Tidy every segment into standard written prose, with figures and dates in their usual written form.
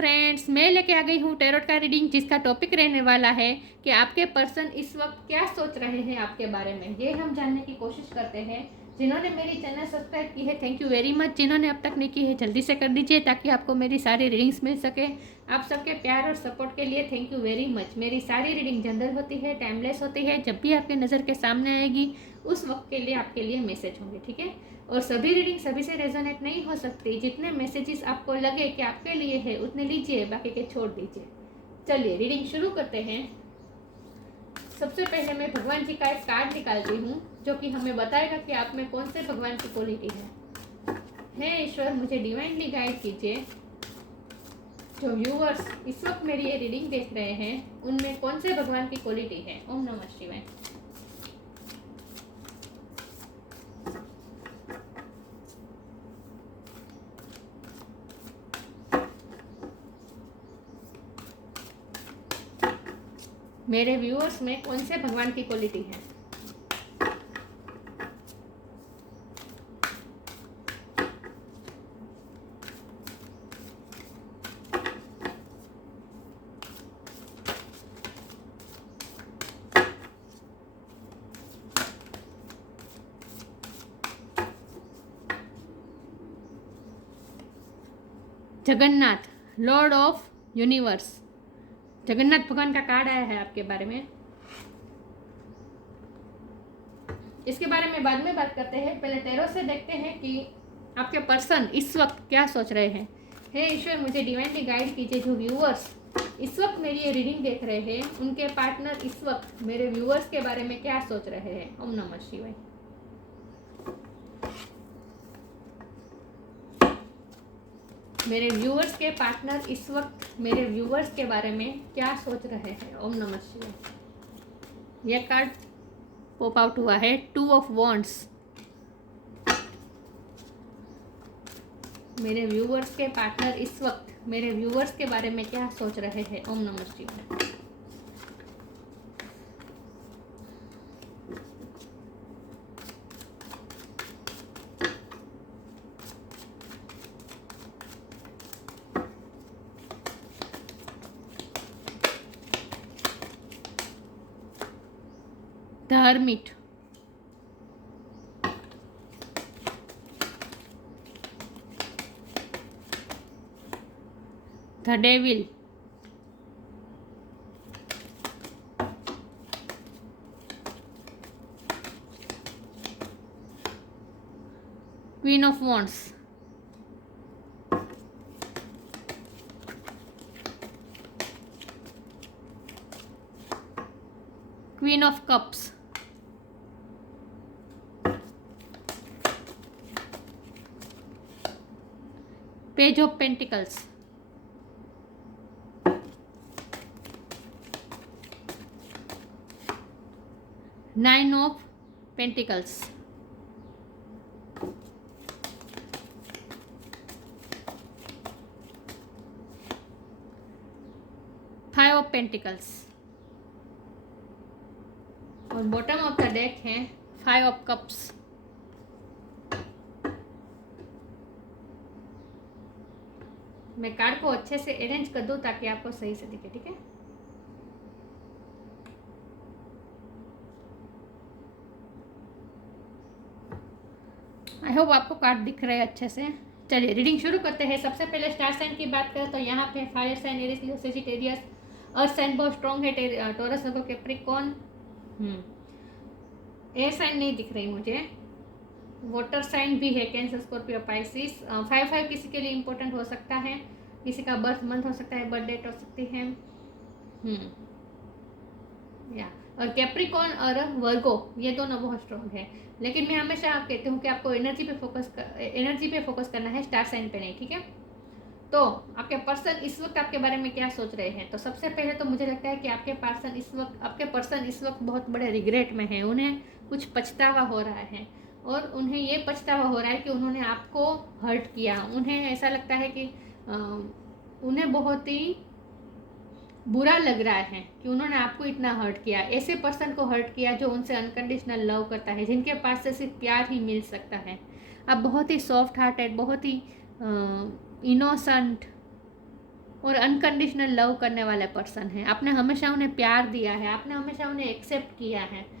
Friends, मैं लेके आ गई हूँ टैरोट का रीडिंग, जिसका टॉपिक रहने वाला है कि आपके पर्सन इस वक्त क्या सोच रहे हैं आपके बारे में। ये हम जानने की कोशिश करते हैं। जिन्होंने मेरी चैनल सब्सक्राइब की है, थैंक यू वेरी मच। जिन्होंने अब तक नहीं की है, जल्दी से कर दीजिए ताकि आपको मेरी सारी रीडिंग्स मिल सके। आप सबके प्यार और सपोर्ट के लिए थैंक यू वेरी मच। मेरी सारी रीडिंग जनरल होती है, टाइमलेस होती है। जब भी आपके नज़र के सामने आएगी उस वक्त के लिए आपके लिए मैसेज होंगे, ठीक है। और सभी रीडिंग सभी से रेजोनेट नहीं हो सकती। जितने मैसेजेस आपको लगे कि आपके लिए है उतने लीजिए, बाकी के छोड़ दीजिए। चलिए रीडिंग शुरू करते हैं। सबसे पहले मैं भगवान जी का एक कार्ड निकालती हूँ जो कि हमें बताएगा कि आप में कौन से भगवान की क्वालिटी है। हे ईश्वर, मुझे डिवाइनली गाइड कीजिए। जो व्यूअर्स इस वक्त मेरी ये रीडिंग देख रहे हैं उनमें कौन से भगवान की क्वालिटी है। ओम नमः शिवाय। मेरे व्यूअर्स में कौन से भगवान की क्वालिटी है। Jagannath, Lord of universe. Jagannath भगवान का कार्ड आया है आपके बारे में। इसके बारे में बाद में बात करते हैं। पहले टैरो से देखते हैं कि आपके पर्सन इस वक्त क्या सोच रहे हैं। हे ईश्वर, मुझे डिवाइनली गाइड कीजिए। जो व्यूअर्स इस वक्त मेरी ये रीडिंग देख रहे हैं उनके पार्टनर इस वक्त मेरे व्यूअर्स के बारे में क्या सोच रहे हैं। ओम नमः शिवाय। मेरे व्यूअर्स के पार्टनर इस वक्त मेरे व्यूअर्स के बारे में क्या सोच रहे हैं। ओम नमः शिवाय। यह कार्ड पॉप आउट हुआ है, 2 ऑफ वॉन्ड्स। मेरे व्यूअर्स के पार्टनर इस वक्त मेरे व्यूअर्स के बारे में क्या सोच रहे हैं। ओम नमः शिवाय। The hermit, the devil, queen of wands, queen of cups, page of pentacles, nine of pentacles, five of pentacles और बॉटम ऑफ द डेक है 5 ऑफ कप्स। मैं कार्ड को अच्छे से अरेंज कर दूं ताकि आपको सही से दिखे, ठीक है। आई होप आपको कार्ड दिख रहे हैं अच्छे से। चलिए रीडिंग शुरू करते हैं। सबसे पहले स्टार साइन की बात करें तो यहाँ पे फायर साइन, एरिस, लियो, सेजिटेरियस। अर्थ साइन बहुत स्ट्रॉन्ग है, टॉरस, वर्गो, कैप्रिकॉर्न। एयर साइन नहीं दिख रही मुझे। वाटर साइन भी है, कैंसर, स्कॉर्पियो, पाइसिस। 5 किसी के लिए इंपॉर्टेंट हो सकता है, किसी का बर्थ मंथ हो सकता है, बर्थ डेट हो सकती है। या और कैप्रिकॉर्न और वर्गो ये दोनों बहुत स्ट्रॉन्ग है। लेकिन मैं हमेशा आप कहती हूँ कि आपको एनर्जी पे फोकस करना है, स्टार साइन पे नहीं, ठीक है। तो आपके पर्सन इस वक्त आपके बारे में क्या सोच रहे हैं। तो सबसे पहले तो मुझे लगता है कि आपके पर्सन इस वक्त बहुत बड़े रिग्रेट में है। उन्हें कुछ पछतावा हो रहा है और उन्हें ये पछतावा हो रहा है कि उन्होंने आपको हर्ट किया। उन्हें ऐसा लगता है कि उन्हें बहुत ही बुरा लग रहा है कि उन्होंने आपको इतना हर्ट किया। ऐसे पर्सन को हर्ट किया जो उनसे अनकंडीशनल लव करता है, जिनके पास से सिर्फ प्यार ही मिल सकता है। आप बहुत ही सॉफ्ट हार्टेड, बहुत ही इनोसेंट और अनकंडीशनल लव करने वाले पर्सन है। आपने हमेशा उन्हें प्यार दिया है, आपने हमेशा उन्हें एक्सेप्ट किया है,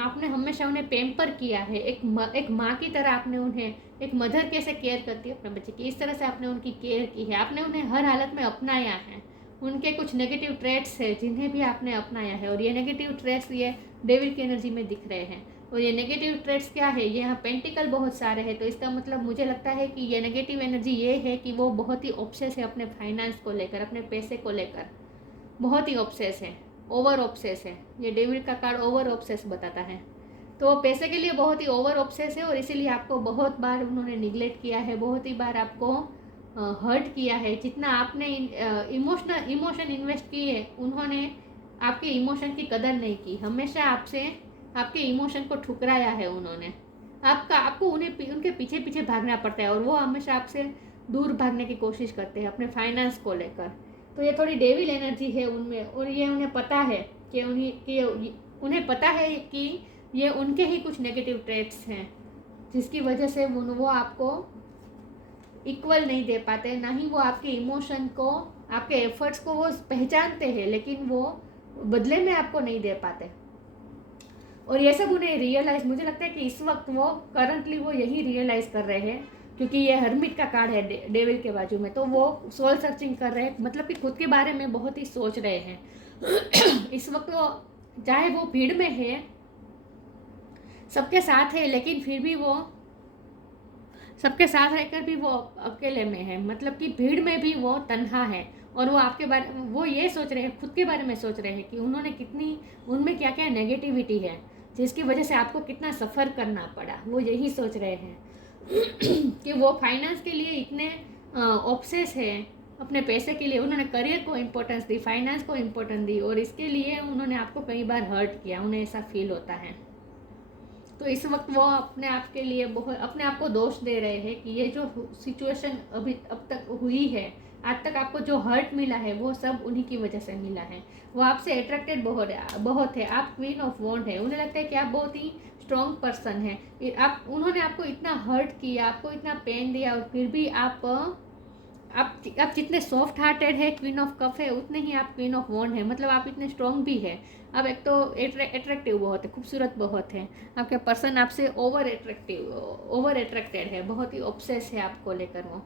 आपने हमेशा उन्हें पेम्पर किया है। एक माँ की तरह आपने उन्हें, एक मदर कैसे केयर करती है अपने बच्चे की, इस तरह से आपने उनकी केयर की है। आपने उन्हें हर हालत में अपनाया है। उनके कुछ नेगेटिव ट्रेट्स है जिन्हें भी आपने अपनाया है, और ये नेगेटिव ट्रेट्स ये डेविल की एनर्जी में दिख रहे हैं। और ये नेगेटिव ट्रेट्स क्या है, ये यहाँ पेंटिकल बहुत सारे हैं, तो इसका मतलब मुझे लगता है कि ये नेगेटिव एनर्जी ये है कि वो बहुत ही ऑब्सेस है अपने फाइनेंस को लेकर, अपने पैसे को लेकर, बहुत ही ऑब्सेस है, ओवर ऑब्सेस है। ये डेविड का कार्ड ओवर ऑब्सेस बताता है। तो पैसे के लिए बहुत ही ओवर ऑब्सेस है, और इसीलिए आपको बहुत बार उन्होंने निगलेक्ट किया है, बहुत ही बार आपको हर्ट किया है। जितना आपने इमोशन इन्वेस्ट किए, उन्होंने आपके इमोशन की कदर नहीं की। हमेशा आपसे आपके इमोशन को ठुकराया है उन्होंने। आपको उन्हें उनके पीछे पीछे भागना पड़ता है, और वो हमेशा आपसे दूर भागने की कोशिश करते हैं अपने फाइनेंस को लेकर। तो ये थोड़ी डेविल एनर्जी है उनमें, और ये उन्हें पता है कि उन्हें पता है कि ये उनके ही कुछ नेगेटिव ट्रेट्स हैं, जिसकी वजह से वो आपको इक्वल नहीं दे पाते, ना ही वो आपके इमोशन को, आपके एफर्ट्स को वो पहचानते हैं, लेकिन वो बदले में आपको नहीं दे पाते। और ये सब उन्हें रियलाइज, मुझे लगता है कि इस वक्त वो करंटली वो यही रियलाइज कर रहे हैं, क्योंकि ये हर्मिट का कार्ड है डेविल के बाजू में। तो वो सोल सर्चिंग कर रहे हैं, मतलब कि खुद के बारे में बहुत ही सोच रहे हैं। इस वक्त वो, चाहे वो भीड़ में है, सबके साथ है, लेकिन फिर भी वो सबके साथ रहकर भी वो अकेले में है, मतलब कि भीड़ में भी वो तन्हा है। और वो आपके बारे, वो ये सोच रहे हैं, खुद के बारे में सोच रहे हैं कि उन्होंने कितनी, उनमें क्या क्या नेगेटिविटी है जिसकी वजह से आपको कितना सफ़र करना पड़ा। वो यही सोच रहे हैं कि वो फाइनेंस के लिए इतने ऑब्सेस है, अपने पैसे के लिए उन्होंने करियर को इम्पोर्टेंस दी, फाइनेंस को इम्पोर्टेंस दी, और इसके लिए उन्होंने आपको कई बार हर्ट किया, उन्हें ऐसा फील होता है। तो इस वक्त वो अपने आप के लिए बहुत, अपने आप को दोष दे रहे हैं कि ये जो सिचुएशन अभी अब तक हुई है, आज तक आपको जो हर्ट मिला है, वो सब उन्हीं की वजह से मिला है। वो आपसे अट्रैक्टेड बहुत है। आप क्वीन ऑफ वॉन्ड है, उन्हें लगता है कि आप बहुत ही स्ट्रॉन्ग पर्सन है। उन्होंने आपको इतना हर्ट किया, आपको इतना पेन दिया, और फिर भी आप जितने सॉफ्ट हार्टेड है, क्वीन ऑफ कप है, उतने ही आप क्वीन ऑफ वॉन्ड है, मतलब आप इतने स्ट्रॉन्ग भी है। आप एक तो अट्रैक्टिव बहुत है, खूबसूरत बहुत है, आपके पर्सन आपसे ओवर अट्रैक्टेड है, बहुत ही ऑब्सेस है आपको लेकर वो।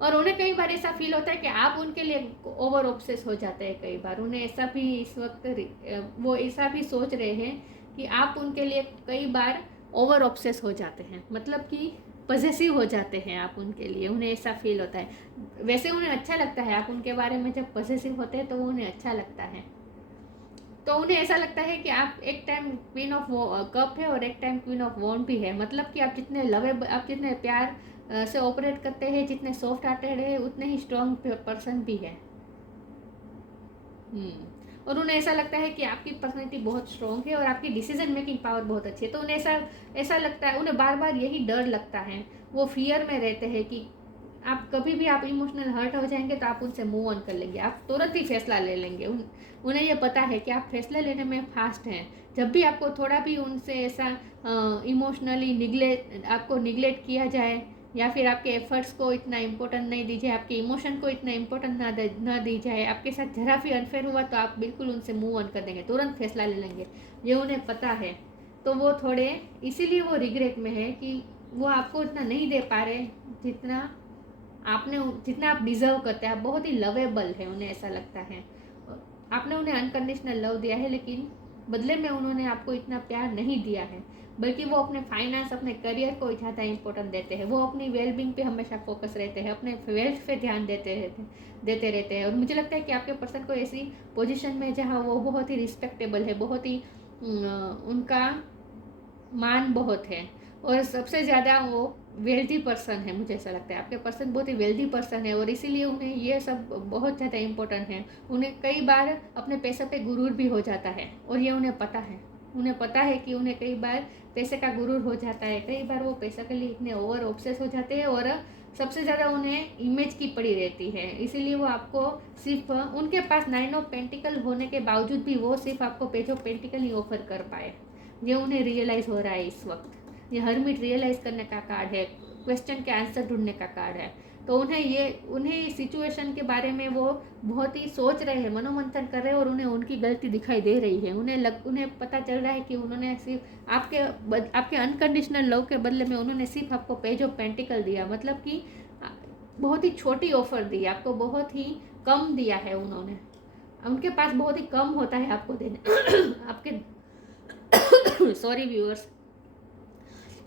और उन्हें कई बार ऐसा फील होता है कि आप उनके लिए ओवर ऑब्सेस हो जाते हैं। कई बार उन्हें ऐसा भी इस वक्त वो ऐसा भी सोच रहे हैं कि आप उनके लिए कई बार ओवर ऑब्सेस हो जाते हैं, मतलब कि पॉजेसिव हो जाते हैं आप उनके लिए, उन्हें ऐसा फील होता है। वैसे उन्हें अच्छा लगता है आप उनके बारे में जब पॉजेसिव होते हैं, तो वो उन्हें अच्छा लगता है। तो उन्हें ऐसा लगता है कि आप एक टाइम क्वीन ऑफ कप है और एक टाइम क्वीन ऑफ वॉन्ड भी है, मतलब कि आप जितने प्यार से ऑपरेट करते हैं, जितने सॉफ्ट हार्टेड है, उतने ही स्ट्रॉन्ग पर्सन भी है। और उन्हें ऐसा लगता है कि आपकी पर्सनैलिटी बहुत स्ट्रॉन्ग है और आपकी डिसीजन मेकिंग पावर बहुत अच्छी है। तो उन्हें ऐसा लगता है, उन्हें बार बार यही डर लगता है, वो फियर में रहते हैं कि आप कभी भी आप इमोशनल हर्ट हो जाएंगे तो आप उनसे मूव ऑन कर लेंगे, आप तुरंत ही फैसला ले लेंगे। उन्हें ये पता है कि आप फैसले लेने में फास्ट हैं। जब भी आपको थोड़ा भी उनसे ऐसा इमोशनली आपको निगलेक्ट किया जाए, या फिर आपके एफर्ट्स को इतना इम्पोर्टेंट नहीं दीजिए, आपके इमोशन को इतना इम्पोर्टेंट ना दी जाए, आपके साथ जरा भी अनफेयर हुआ तो आप बिल्कुल उनसे मूव ऑन कर देंगे, तुरंत फैसला ले लेंगे। ये उन्हें पता है। तो वो थोड़े इसीलिए वो रिग्रेट में है कि वो आपको इतना नहीं दे पा रहे जितना आप डिज़र्व करते हैं। आप बहुत ही लवेबल है, उन्हें ऐसा लगता है। आपने उन्हें अनकंडीशनल लव दिया है, लेकिन बदले में उन्होंने आपको इतना प्यार नहीं दिया है, बल्कि वो अपने फाइनेंस, अपने करियर को ज़्यादा इंपॉर्टेंट देते हैं। वो अपनी वेलबींग पे हमेशा फोकस रहते हैं, अपने वेल्थ पे ध्यान देते रहते हैं। और मुझे लगता है कि आपके पर्सन को ऐसी पोजीशन में जहाँ वो बहुत ही रिस्पेक्टेबल है, बहुत ही उनका मान बहुत है, और सबसे ज़्यादा वो वेल्दी पर्सन है। मुझे ऐसा लगता है आपके पर्सन बहुत ही वेल्दी पर्सन है, और इसीलिए उन्हें ये सब बहुत ज़्यादा इम्पोर्टेंट है। उन्हें कई बार अपने पैसे पे गुरूर भी हो जाता है, और ये उन्हें पता है। उन्हें पता है कि उन्हें कई बार पैसे का गुरूर हो जाता है, कई बार वो पैसे के लिए इतने ओवर ऑब्सेस हो जाते हैं, और सबसे ज़्यादा उन्हें इमेज की पड़ी रहती है। इसीलिए वो आपको सिर्फ, उनके पास 9 ऑफ पेंटिकल होने के बावजूद भी वो सिर्फ आपको page of pentacle he offer कर पाए। ये उन्हें रियलाइज़ हो रहा है इस वक्त। ये हर्मिट रियलाइज़ करने का कार्ड है, क्वेश्चन के आंसर ढूंढने का कार्ड है। तो उन्हें सिचुएशन के बारे में वो बहुत ही सोच रहे हैं, मनोमंथन कर रहे हैं, और उन्हें उनकी गलती दिखाई दे रही है। उन्हें पता चल रहा है कि उन्होंने सिर्फ आपके अनकंडीशनल लव के बदले में उन्होंने सिर्फ आपको पेज ऑफ पेंटिकल दिया, मतलब कि बहुत ही छोटी ऑफर दी, आपको बहुत ही कम दिया है उन्होंने। उनके पास बहुत ही कम होता है आपको देने आपके सॉरी व्यूअर्स,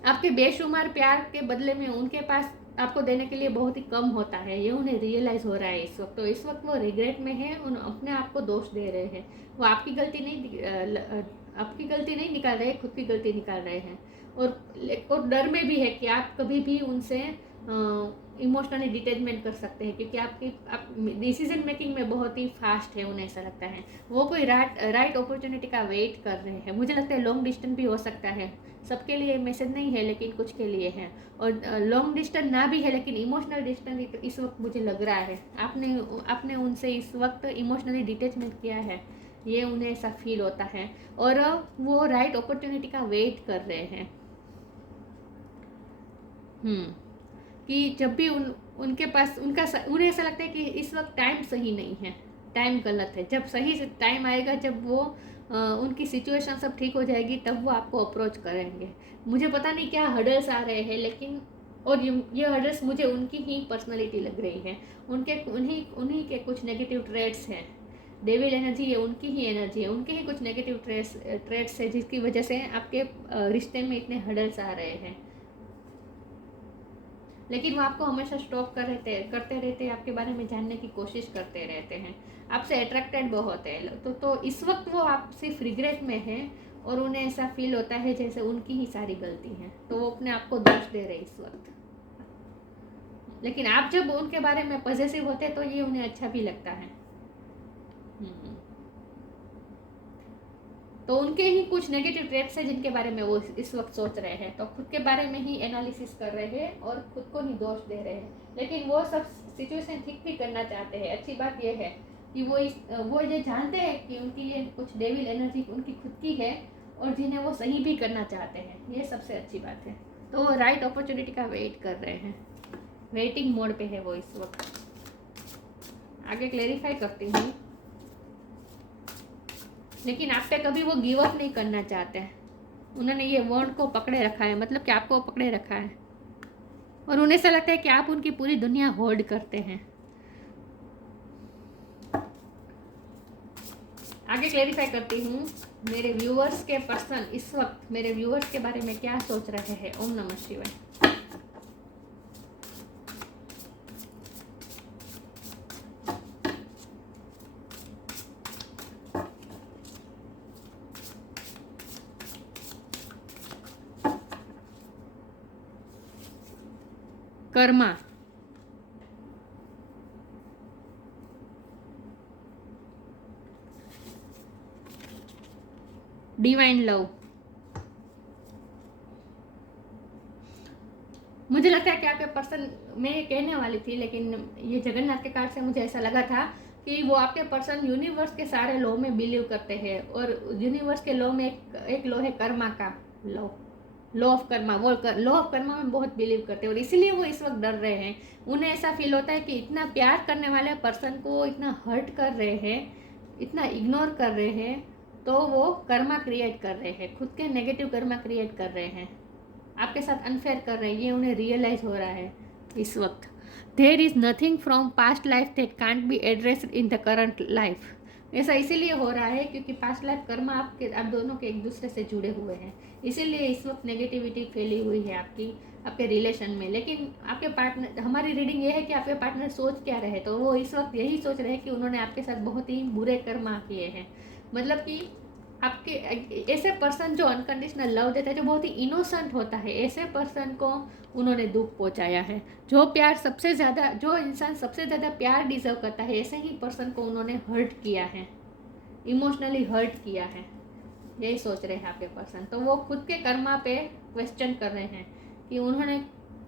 आपके बेशुमार प्यार के बदले में उनके पास आपको देने के लिए बहुत ही कम होता है। ये उन्हें रियलाइज हो रहा है इस वक्त। तो इस वक्त वो रिग्रेट में है, उन अपने आप को दोष दे रहे हैं। वो आपकी गलती नहीं निकाल रहे, खुद की गलती निकाल रहे हैं। और डर में भी है कि आप कभी भी उनसे इमोशनली डिटैचमेंट कर सकते हैं, क्योंकि आप डिसीजन मेकिंग में बहुत ही फास्ट है, उन्हें ऐसा लगता है। वो कोई राइट अपॉर्चुनिटी का वेट कर रहे हैं। मुझे लगता है लॉन्ग डिस्टेंस भी हो सकता है, सबके लिए मैसेज नहीं है, लेकिन कुछ के लिए है। और लॉन्ग डिस्टेंस ना भी है, लेकिन इमोशनल डिस्टेंस इस वक्त मुझे लग रहा है आपने उनसे इस वक्त इमोशनली डिटैचमेंट किया है, ये उन्हें ऐसा फील होता है। और वो राइट अपॉर्चुनिटी का वेट कर रहे हैं। कि जब भी उनके पास उन्हें ऐसा लगता है कि इस वक्त टाइम सही नहीं है, टाइम गलत है। जब सही से टाइम आएगा, जब वो उनकी सिचुएशन सब ठीक हो जाएगी, तब वो आपको अप्रोच करेंगे। मुझे पता नहीं क्या हर्डल्स आ रहे हैं, लेकिन और ये हर्डल्स मुझे उनकी ही पर्सनैलिटी लग रही है। उन्हीं के कुछ नेगेटिव ट्रेड्स हैं। डेविल एनर्जी है, उनकी ही एनर्जी है, उनके ही कुछ नेगेटिव ट्रेड्स है, जिसकी वजह से आपके रिश्ते में इतने हर्डल्स आ रहे हैं। लेकिन वो आपको हमेशा स्टॉप करते रहते हैं, आपके बारे में जानने की कोशिश करते रहते हैं, आपसे अट्रैक्टेड बहुत है। तो इस वक्त वो आप सिर्फ रिग्रेट में हैं, और उन्हें ऐसा फील होता है जैसे उनकी ही सारी गलती है। तो वो अपने आप को दोष दे रहे इस वक्त। लेकिन आप जब उनके बारे में पॉजिटिव होते हैं, तो ये उन्हें अच्छा भी लगता है। तो उनके ही कुछ नेगेटिव ट्रेट्स हैं जिनके बारे में वो इस वक्त सोच रहे हैं। तो खुद के बारे में ही एनालिसिस कर रहे हैं और खुद को ही दोष दे रहे हैं। लेकिन वो सब सिचुएशन ठीक भी करना चाहते हैं। अच्छी बात यह है कि वो ये जानते हैं कि उनकी ये कुछ डेविल एनर्जी उनकी खुद की है, और जिन्हें वो सही भी करना चाहते हैं। ये सबसे अच्छी बात है। तो वो राइट अपॉर्चुनिटी का वेट कर रहे हैं, वेटिंग मोड पे है वो इस वक्त। आगे क्लेरिफाई करती हूँ। लेकिन आप पे कभी वो गिव अप नहीं करना चाहते हैं। उन्होंने ये वर्ड को पकड़े रखा है, मतलब कि आपको पकड़े रखा है, और उन्हें ऐसा लगता है कि आप उनकी पूरी दुनिया होल्ड करते हैं। आगे क्लेरिफाई करती हूँ। मेरे व्यूअर्स के पर्सन इस वक्त मेरे व्यूअर्स के बारे में क्या सोच रहे हैं। ओम नमः शिवाय। Karma, divine love. मुझे लगता है कि आपके पर्सन, मैं ये कहने वाली थी, लेकिन ये जगन्नाथ के कार्ड से मुझे ऐसा लगा था कि वो आपके पर्सन यूनिवर्स के सारे लॉ में बिलीव करते हैं, और यूनिवर्स के लॉ में एक लॉ है कर्मा का लॉ ऑफ कर्मा। वो लॉ ऑफ कर्मा में बहुत बिलीव करते हैं, और इसीलिए वो इस वक्त डर रहे हैं। उन्हें ऐसा फील होता है कि इतना प्यार करने वाले पर्सन को इतना हर्ट कर रहे हैं, इतना इग्नोर कर रहे हैं, तो वो कर्मा क्रिएट कर रहे हैं, खुद के नेगेटिव कर्मा क्रिएट कर रहे हैं, आपके साथ अनफेयर कर रहे हैं। ये उन्हें रियलाइज हो रहा है इस वक्त। There is nothing from past life that can't be addressed in the current life. ऐसा इसीलिए हो रहा है क्योंकि पास्ट लाइफ कर्मा आप दोनों के एक दूसरे से जुड़े हुए हैं, इसीलिए इस वक्त नेगेटिविटी फैली हुई है आपके रिलेशन में। लेकिन आपके पार्टनर, हमारी रीडिंग ये है कि आपके पार्टनर सोच क्या रहे, तो वो इस वक्त यही सोच रहे हैं कि उन्होंने आपके साथ बहुत ही बुरे कर्मा किए हैं। मतलब कि आपके ऐसे पर्सन जो अनकंडीशनल लव देता है, जो बहुत ही इनोसेंट होता है, ऐसे पर्सन को उन्होंने दुख पहुंचाया है। जो इंसान सबसे ज़्यादा प्यार डिजर्व करता है, ऐसे ही पर्सन को उन्होंने हर्ट किया है, इमोशनली हर्ट किया है। यही सोच रहे हैं आपके पर्सन। तो वो खुद के कर्मा पे क्वेश्चन कर रहे हैं कि उन्होंने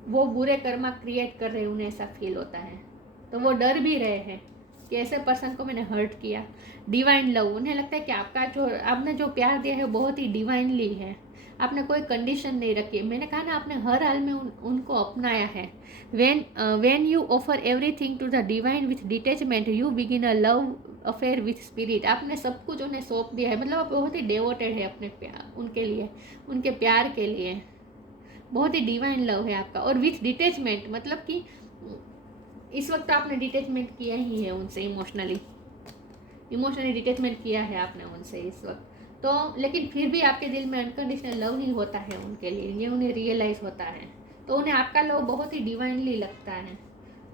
वो बुरे कर्मा क्रिएट कर रहे हैं, उन्हें ऐसा फील होता है। तो वो डर भी रहे हैं कि ऐसे पर्सन को मैंने हर्ट किया। डिवाइन लव, उन्हें लगता है कि आपने जो प्यार दिया है बहुत ही डिवाइनली है, आपने कोई कंडीशन नहीं रखी। मैंने कहा ना, आपने हर हाल में उनको अपनाया है। When you offer everything to the divine with detachment you begin a love affair with spirit. आपने सब कुछ उन्हें सौंप दिया है, मतलब आप बहुत ही डेवोटेड है अपने उनके लिए, उनके प्यार के लिए। बहुत ही डिवाइन लव है आपका। और विथ डिटेचमेंट मतलब कि इस वक्त आपने डिटेचमेंट किया ही है उनसे, इमोशनली डिटेचमेंट किया है आपने उनसे इस वक्त। तो लेकिन फिर भी आपके दिल में अनकंडीशनल लव नहीं होता है उनके लिए, ये उन्हें रियलाइज़ होता है। तो उन्हें आपका लव बहुत ही डिवाइनली लगता है,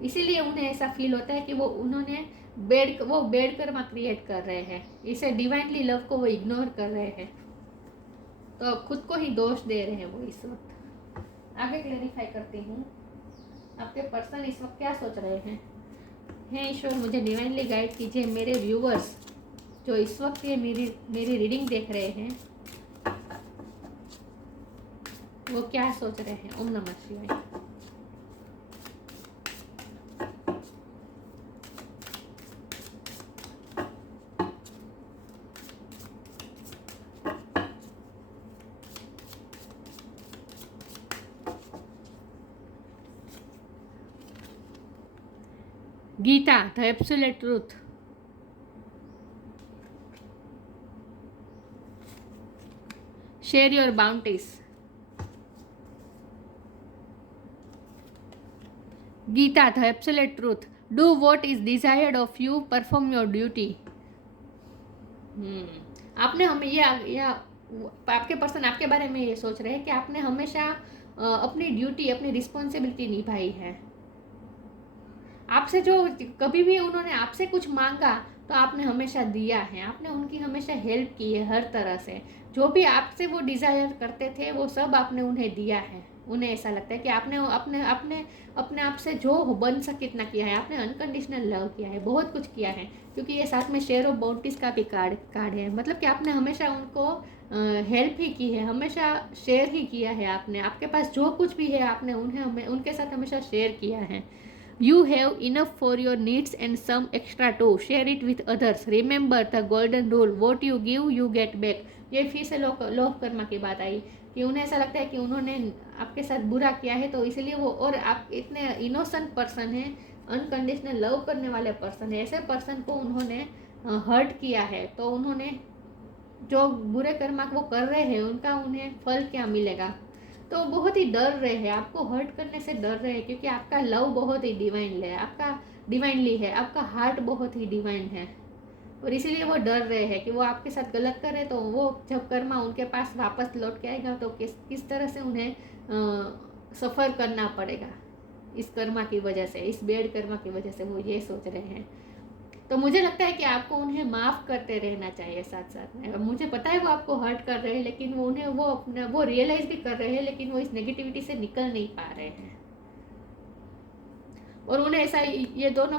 इसीलिए उन्हें ऐसा फील होता है कि वो बेड कर्मा क्रिएट कर रहे हैं, इसे डिवाइनली लव को वो इग्नोर कर रहे हैं, तो खुद को ही दोष दे रहे हैं वो इस वक्त। आगे क्लेरिफाई करती हूँ, आपके पर्सन इस वक्त क्या सोच रहे हैं। हे ईश्वर, मुझे डिवाइनली गाइड कीजिए, मेरे व्यूवर्स जो इस वक्त ये मेरी रीडिंग देख रहे हैं वो क्या सोच रहे हैं। ओम नमः शिवाय। Gita, the absolute truth. Share your boundaries. Gita, the absolute truth. Do what is desired of you, perform your duty. आपने हमें ये आपके पर्सन आपके बारे में ये सोच रहे हैं कि आपने हमेशा अपनी ड्यूटी, अपनी रिस्पॉन्सिबिलिटी निभाई है। आपसे जो कभी भी उन्होंने आपसे कुछ मांगा तो आपने हमेशा दिया है, आपने उनकी हमेशा हेल्प की है हर तरह से। जो भी आपसे वो डिज़ायर करते थे वो सब आपने उन्हें दिया है। उन्हें ऐसा लगता है कि आपने अपने अपने अपने आप से जो बन सके इतना किया है, आपने अनकंडीशनल लव किया है, बहुत कुछ किया है। क्योंकि ये साथ में शेयर ऑफ बाउंड्रीज का भी कार्ड है, मतलब कि आपने हमेशा उनको हेल्प ही की है, हमेशा शेयर ही किया है। आपके पास जो कुछ भी है आपने उनके साथ हमेशा शेयर किया है। You have enough for your needs and some extra too. Share it with others. Remember the golden rule. What you give, you get back. ये फिर से लोभ कर्मा की बात आई कि उन्हें ऐसा लगता है कि उन्होंने आपके साथ बुरा किया है, तो इसलिए वो, और आप इतने इनोसेंट पर्सन हैं, अनकंडीशनल लव करने वाले पर्सन है, ऐसे पर्सन को उन्होंने हर्ट किया है, तो उन्होंने जो बुरे कर्मा वो कर रहे हैं उनका उन्हें फल क्या मिलेगा। तो बहुत ही डर रहे हैं, आपको हर्ट करने से डर रहे हैं, क्योंकि आपका लव बहुत ही डिवाइनली है, आपका डिवाइनली है, आपका हार्ट बहुत ही डिवाइन है, और इसीलिए वो डर रहे हैं कि वो आपके साथ गलत करे तो वो जब कर्मा उनके पास वापस लौट के आएगा तो किस तरह से उन्हें सफ़र करना पड़ेगा इस कर्मा की वजह से, इस बेड कर्मा की वजह से, वो ये सोच रहे हैं। तो मुझे लगता है कि आपको उन्हें माफ़ करते रहना चाहिए साथ साथ में। मुझे पता है वो आपको हर्ट कर रहे हैं, लेकिन वो रियलाइज़ भी कर रहे हैं, लेकिन वो इस नेगेटिविटी से निकल नहीं पा रहे हैं। और उन्हें ऐसा, ये दोनों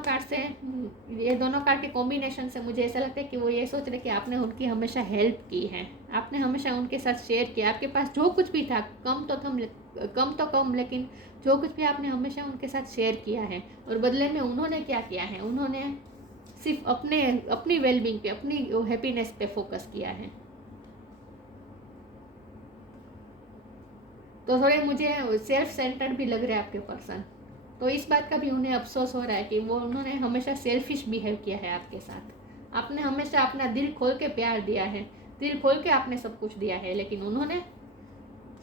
कार्ड के कॉम्बिनेशन से मुझे ऐसा लगता है कि वो ये सोच रहे कि आपने उनकी हमेशा हेल्प की है, आपने हमेशा उनके साथ शेयर किया, आपके पास जो कुछ भी था, कम तो कम, लेकिन जो कुछ भी आपने हमेशा उनके साथ शेयर किया है। और बदले में उन्होंने क्या किया है, उन्होंने सिर्फ अपनी वेलबींग पे, अपनी हैप्पीनेस पे फोकस किया है। तो थोड़े मुझे सेल्फ सेंटर्ड भी लग रहे हैं आपके पर्सन, तो इस बात का भी उन्हें अफसोस हो रहा है कि वो उन्होंने हमेशा सेल्फिश बिहेव किया है आपके साथ। आपने हमेशा अपना दिल खोल के प्यार दिया है, दिल खोल के आपने सब कुछ दिया है, लेकिन उन्होंने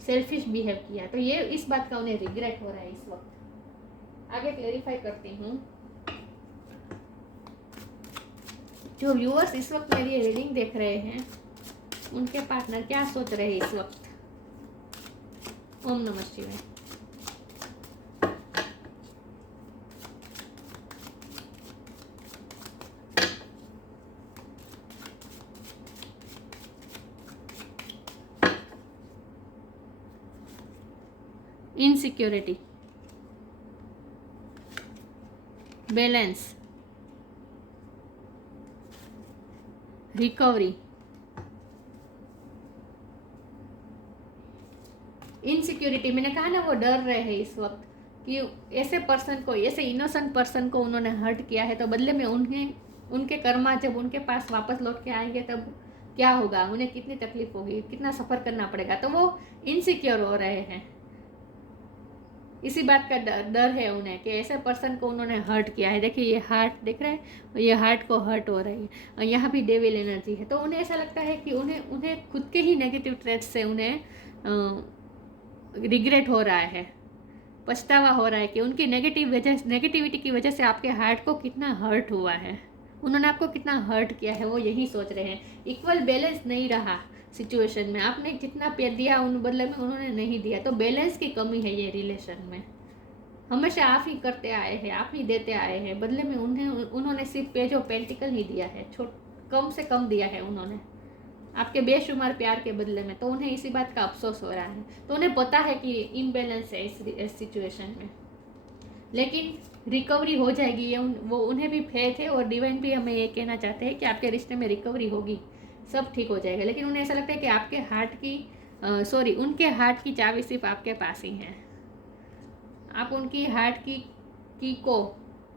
सेल्फिश बिहेव किया, तो ये इस बात का उन्हें रिग्रेट हो रहा है इस वक्त। आगे क्लेरिफाई करती हूँ, जो व्यूअर्स इस वक्त मेरी रीडिंग देख रहे हैं उनके पार्टनर क्या सोच रहे हैं इस वक्त। ओम नमः शिवाय। Insecurity, balance, recovery. इनसिक्योरिटी, मैंने कहा ना वो डर रहे हैं इस वक्त कि ऐसे पर्सन को, ऐसे इनोसेंट पर्सन को उन्होंने हर्ट किया है, तो बदले में उनके कर्मा जब उनके पास वापस लौट के आएंगे तब क्या होगा, उन्हें कितनी तकलीफ होगी, कितना सफ़र करना पड़ेगा, तो वो इनसिक्योर हो रहे हैं। इसी बात का डर है उन्हें कि ऐसे पर्सन को उन्होंने हर्ट किया है। देखिए ये हार्ट देख रहे हैं, ये हार्ट को हर्ट हो रही है, और यहाँ भी डेविल एनर्जी है। तो उन्हें ऐसा लगता है कि उन्हें खुद के ही नेगेटिव ट्रेट्स से उन्हें रिग्रेट हो रहा है, पछतावा हो रहा है कि उनकी नेगेटिविटी की वजह से आपके हार्ट को कितना हर्ट हुआ है, उन्होंने आपको कितना हर्ट किया है, वो यही सोच रहे हैं। इक्वल बैलेंस नहीं रहा सिचुएशन में, आपने जितना प्यार दिया उन बदले में उन्होंने नहीं दिया, तो बैलेंस की कमी है ये रिलेशन में। हमेशा आप ही करते आए हैं, आप ही देते आए हैं, बदले में उन्होंने सिर्फ पेज ऑफ पेंटिकल ही दिया है, कम से कम दिया है उन्होंने आपके बेशुमार प्यार के बदले में। तो उन्हें इसी बात का अफसोस हो रहा है। तो उन्हें पता है कि इम्बैलेंस है इस सिचुएशन में, लेकिन रिकवरी हो जाएगी, ये वो उन्हें भी फेथ है, और डिवाइन भी हमें ये कहना चाहते हैं कि आपके रिश्ते में रिकवरी होगी, सब ठीक हो जाएगा। लेकिन उन्हें ऐसा लगता है कि आपके हार्ट की उनके हार्ट की चाबी सिर्फ आपके पास ही है, आप उनकी हार्ट की को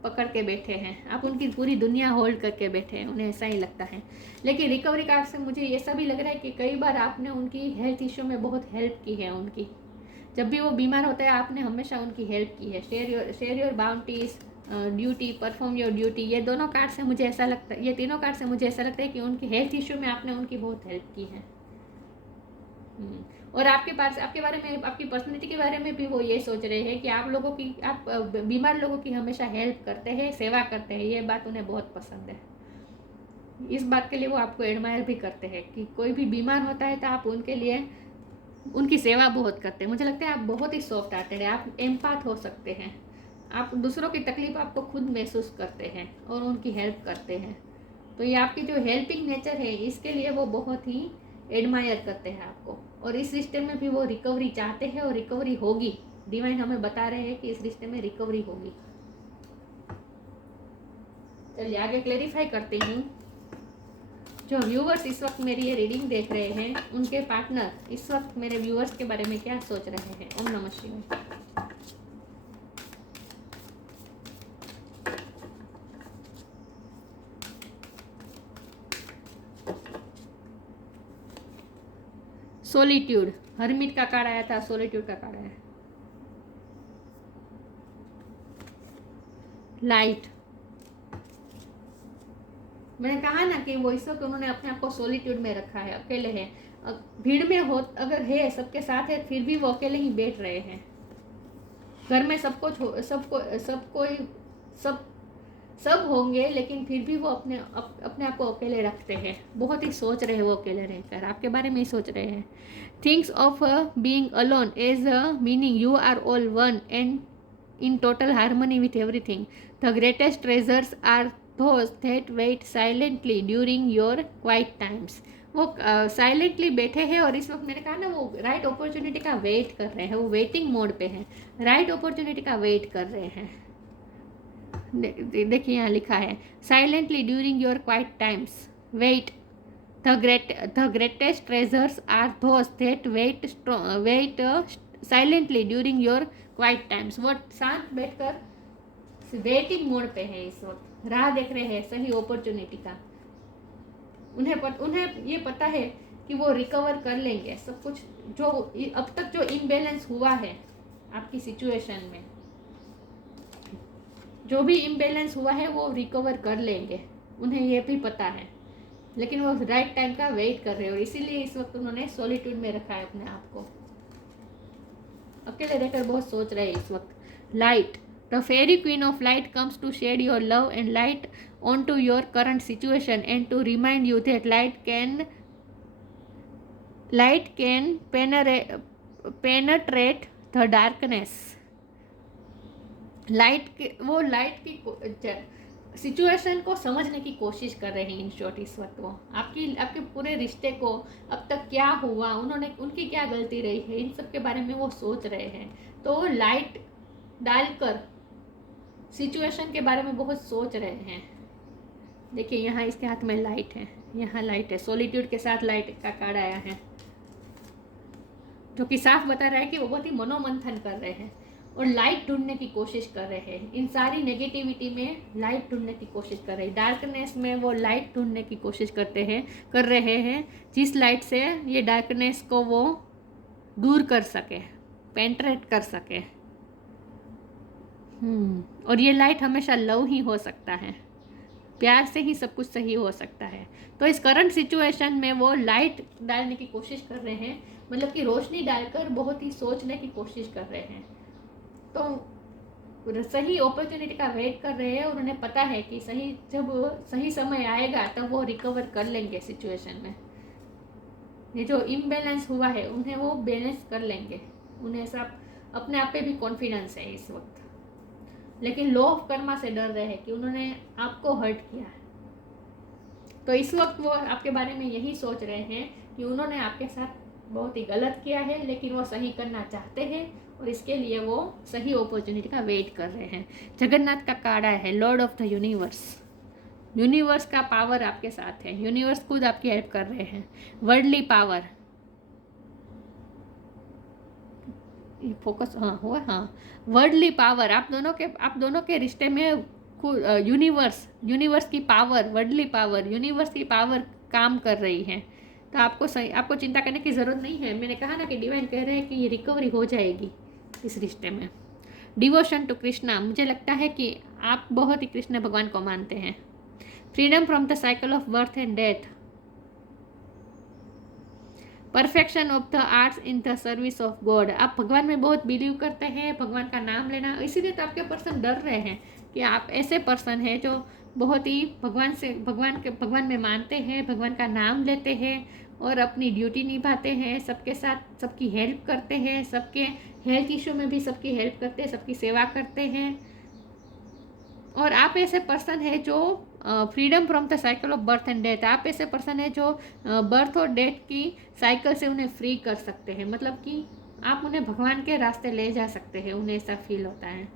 पकड़ के बैठे हैं, आप उनकी पूरी दुनिया होल्ड करके बैठे हैं, उन्हें ऐसा ही लगता है। लेकिन रिकवरी कार्ड से मुझे ऐसा भी लग रहा है कि कई बार आपने उनकी हेल्थ इश्यू में बहुत हेल्प की है उनकी, जब भी वो बीमार होता है आपने हमेशा उनकी हेल्प की है। Share your bounties, duty, perform your duty, ये दोनों कार्ड से मुझे ऐसा लगता है, ये तीनों कार्ड से मुझे ऐसा लगता है कि उनकी हेल्थ इश्यू में आपने उनकी बहुत हेल्प की है। और आपके बारे में, आपकी पर्सनैलिटी के बारे में भी वो ये सोच रहे हैं कि आप बीमार लोगों की हमेशा हेल्प करते हैं, सेवा करते हैं, ये बात उन्हें बहुत पसंद है। इस बात के लिए वो आपको एडमायर भी करते हैं कि कोई भी बीमार होता है तो आप उनके लिए उनकी सेवा बहुत करते हैं। मुझे लगता है आप बहुत ही सॉफ्ट हार्टेड है, आप एम्पाथ हो सकते हैं, आप दूसरों की तकलीफ आपको खुद महसूस करते हैं और उनकी हेल्प करते हैं। तो ये आपकी जो हेल्पिंग नेचर है इसके लिए वो बहुत ही एडमायर करते हैं आपको, और इस रिश्ते में भी वो रिकवरी चाहते हैं, और रिकवरी होगी। डिवाइन हमें बता रहे हैं कि इस रिश्ते में रिकवरी होगी। चलिए आगे क्लेरिफाई करती हूँ। जो व्यूवर्स इस वक्त मेरी ये रीडिंग देख रहे हैं, उनके पार्टनर इस वक्त मेरे व्यूवर्स के बारे में क्या सोच रहे हैं। ओम नमः शिवाय। सोलिट्यूड, हरमिट का कार्ड आया था, सोलिट्यूड का कार्ड आया। लाइट, मैंने कहा ना कि वो इस वक्त उन्होंने अपने आप को सोलिट्यूड में रखा है, अकेले हैं। भीड़ में हो अगर है, सबके साथ है, फिर भी वो अकेले ही बैठ रहे हैं। घर में सब होंगे, लेकिन फिर भी वो अपने आप को अकेले रखते हैं। बहुत ही सोच रहे हैं वो अकेले रहकर, आपके बारे में ही सोच रहे हैं। Things of being alone as a meaning you are all one and in total harmony with everything. The greatest treasures are those that wait silently during your quiet times। वो साइलेंटली बैठे हैं, और इस वक्त मैंने कहा ना वो राइट अपॉर्चुनिटी का वेट कर रहे हैं, वो वेटिंग मोड पे हैं, राइट अपॉर्चुनिटी का वेट कर रहे हैं। देखिए यहाँ लिखा है silently during your quiet times wait. The greatest treasures are those that wait silently during your quiet times. वो शांत बैठकर वेटिंग मोड पे है, इस वक्त राह देख रहे हैं सही अपॉर्चुनिटी का। उन्हें ये पता है कि वो रिकवर कर लेंगे सब कुछ, जो अब तक जो इम्बैलेंस हुआ है आपकी सिचुएशन में, जो भी इम्बैलेंस हुआ है वो रिकवर कर लेंगे, उन्हें ये भी पता है। लेकिन वो राइट टाइम का वेट कर रहे हैं, और इसीलिए इस वक्त उन्होंने सॉलिट्यूड में रखा है अपने आप को, अकेले रहकर बहुत सोच रहे हैं इस वक्त। Light, the fairy queen of light comes to shed your love and light onto your current situation and to remind you that light can penetrate the darkness। Light की सिचुएशन को समझने की कोशिश कर रहे हैं। इन शॉर्ट इस वक्त वो आपके पूरे रिश्ते को अब तक क्या हुआ, उनकी क्या गलती रही है, इन सब के बारे में वो सोच रहे हैं। तो लाइट डालकर सिचुएशन के बारे में बहुत सोच रहे हैं। देखिए यहाँ इसके हाथ में लाइट है, यहाँ लाइट है, सॉलिट्यूड के साथ लाइट का कार्ड आया है, जो कि साफ बता रहा है कि वो बहुत ही मनोमंथन कर रहे हैं। और लाइट ढूंढने की कोशिश कर रहे हैं। इन सारी नेगेटिविटी में लाइट ढूंढने की कोशिश कर रहे हैं, डार्कनेस में वो लाइट ढूंढने की कोशिश कर रहे हैं, जिस लाइट से ये डार्कनेस को वो दूर कर सके, पेंट्रेट कर सके। और ये लाइट हमेशा लव ही हो सकता है, प्यार से ही सब कुछ सही हो सकता है। तो इस करंट सिचुएशन में वो लाइट डालने की कोशिश कर रहे हैं, मतलब कि रोशनी डालकर बहुत ही सोचने की कोशिश कर रहे हैं। तो सही अपॉर्चुनिटी का वेट कर रहे हैं और उन्हें पता है कि जब सही समय आएगा तब वो रिकवर कर लेंगे सिचुएशन में। ये जो इम्बैलेंस हुआ है उन्हें वो बैलेंस कर लेंगे। उन्हें सब अपने आप पे भी कॉन्फिडेंस है इस वक्त, लेकिन लॉ ऑफ कर्मा से डर रहे हैं कि उन्होंने आपको हर्ट किया है। तो इस वक्त वो आपके बारे में यही सोच रहे हैं कि उन्होंने आपके साथ बहुत ही गलत किया है, लेकिन वो सही करना चाहते हैं और इसके लिए वो सही अपॉर्चुनिटी का वेट कर रहे हैं। जगन्नाथ का कार्ड है Lord of the universe. Universe का पावर आपके साथ है, यूनिवर्स खुद आपकी हेल्प कर रहे हैं। वर्ल्डली पावर, फोकस हुआ वर्ल्डली पावर आप दोनों के रिश्ते में यूनिवर्स की पावर, वर्ल्डली पावर, यूनिवर्स की पावर काम कर रही है। तो आपको चिंता करने की ज़रूरत नहीं है। मैंने कहा ना कि डिवाइन कह रहे हैं कि ये रिकवरी हो जाएगी इस रिश्ते में। डिवोशन टू कृष्णा, मुझे लगता है कि आप बहुत ही कृष्ण भगवान को मानते हैं। Freedom from the cycle of birth and death, perfection of the arts in the service of God, आप भगवान में बहुत बिलीव करते हैं, भगवान का नाम लेना, इसीलिए तो आपके पर्सन डर रहे हैं कि आप ऐसे पर्सन हैं जो बहुत ही भगवान में मानते हैं, भगवान का नाम लेते हैं और अपनी ड्यूटी निभाते हैं, सबके साथ सबकी हेल्प करते हैं, सबके हेल्थ इशू में भी सबकी हेल्प करते हैं, सबकी सेवा करते हैं। और आप ऐसे पर्सन है जो freedom from the cycle of birth and death, आप ऐसे पर्सन है जो बर्थ और डेथ की साइकिल से उन्हें फ्री कर सकते हैं, मतलब कि आप उन्हें भगवान के रास्ते ले जा सकते हैं, उन्हें ऐसा फील होता है।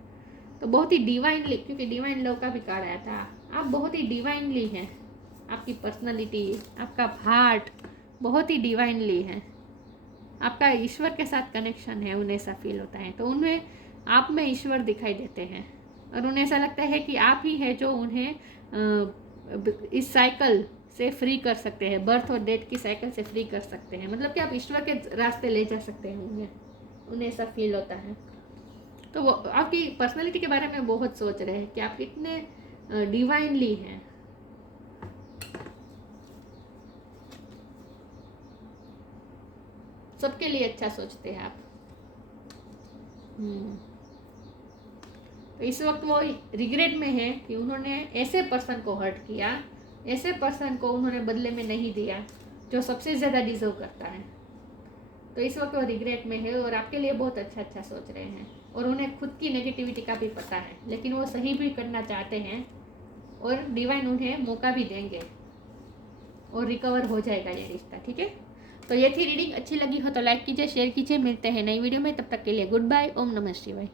तो बहुत ही डिवाइनली, क्योंकि डिवाइन लव का भी कार्ड आया था, आप बहुत ही डिवाइनली हैं, आपकी पर्सनालिटी, आपका हार्ट बहुत ही डिवाइनली है, आपका ईश्वर के साथ कनेक्शन है, उन्हें ऐसा फील होता है। तो उन्हें आप में ईश्वर दिखाई देते हैं और उन्हें ऐसा लगता है कि आप ही है जो उन्हें इस साइकिल से फ्री कर सकते हैं, बर्थ और डेथ की साइकिल से फ्री कर सकते हैं, मतलब कि आप ईश्वर के रास्ते ले जा सकते हैं, उन्हें ऐसा फील होता है। तो वो आपकी पर्सनालिटी के बारे में बहुत सोच रहे हैं कि आप कितने डिवाइनली हैं। सबके लिए अच्छा सोचते हैं आप। तो इस वक्त वो रिग्रेट में है कि उन्होंने ऐसे पर्सन को हर्ट किया, ऐसे पर्सन को उन्होंने बदले में नहीं दिया जो सबसे ज़्यादा डिजर्व करता है। तो इस वक्त वो रिग्रेट में है और आपके लिए बहुत अच्छा सोच रहे हैं और उन्हें खुद की नेगेटिविटी का भी पता है, लेकिन वो सही भी करना चाहते हैं और डिवाइन उन्हें मौका भी देंगे और रिकवर हो जाएगा ये रिश्ता। ठीक है, तो ये थी रीडिंग। अच्छी लगी हो तो लाइक कीजिए, शेयर कीजिए। मिलते हैं नई वीडियो में, तब तक के लिए गुड बाय। ओम नमः शिवाय।